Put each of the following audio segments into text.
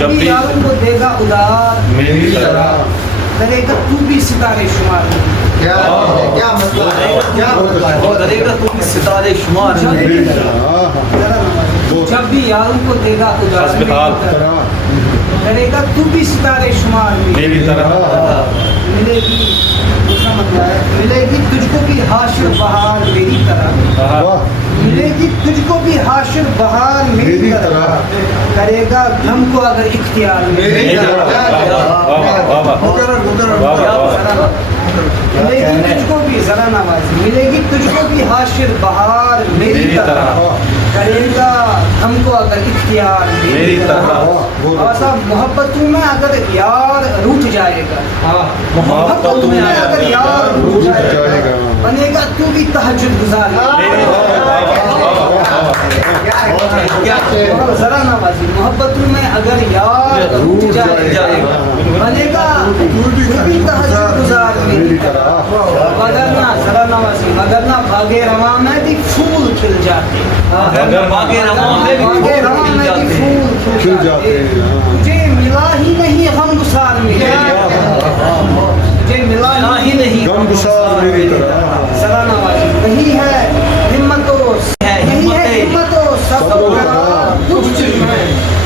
जब भी यारों को देगा उधार मेरी तरह करेगा तू भी सितारे शुमार में। क्या मतलब है? क्या मतलब है? करेगा तू भी सितारे शुमार जब में। भी जब भी यारों को देगा उधार हस्ब हाल मेरी तरह करेगा तू भी सितारे शुमार में। मेरी तरह मिलेगी दूसरा मतलब है मिलेगी तुझको भी हाशिर बहार मेरी तरह मिलेगी तुझको भी हाशिर बहार मेरी तरह करेगा गम को अगर इख्तियार मेरी तरह मिलेगी तुझको भी जरा नवाजी मिलेगी तुझको भी हाशिर बहार मेरी तरह करेगा गम को अगर इख्तियार मेरी तरह। और साहब मोहब्बतों में अगर यार रूठ जाएगा मोहब्बतों में अगर यार रूठ जाएगा बनेगा तू भी तहज्जुद गुजार जरा नवाजी मोहब्बतों में अगर यार रूठ जाएगा बनेगा तू भी तहज्जुद गुजार मेरी तरह वगरना जरा नवाजी वगरना भागे रवा में भी फूल खिल जाते अगर भागे रवा में भी भागे रवा में भी फूल खिल जाते तुझे मिला ही नहीं हम गुसार में तुझे मिला ही नहीं गम गुसार मेरी तरह। जरा नवाजी नहीं है हिम्मतो नहीं है हिम्मतो सब्र कुछ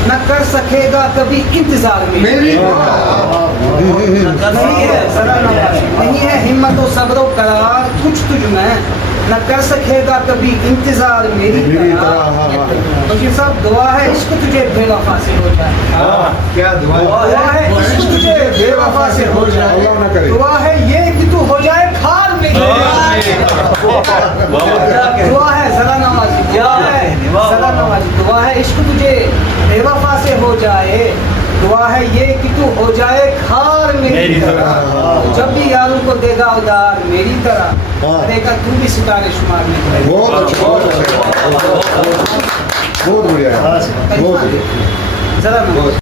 न कर सकेगा कभी इंतजार में नहीं है जरा नवाजी नहीं है हिम्मतो सब्र करार कुछ तुझ में न कर सकेगा कभी इंतजार मेरी तरह। बशीर साहब दुआ है इश्क तुझे बेवफा से हो जाए क्या दुआ दुआ है इश्क तुझे बेवफा से हो जाए दुआ है ये कि तू हो जाए खाल में दुआ है जरा नवाजी दुआ है जरा नवाजी दुआ है इश्क तुझे बेवफा से हो जाए दुआ है ये कि तू हो जाए खार मेरी तरह जब भी यारों को देगा उधार मेरी तरह करेगा तू भी सितारे शुमार में बहुत बढ़िया, बहुत बढ़िया। जरा नवाजी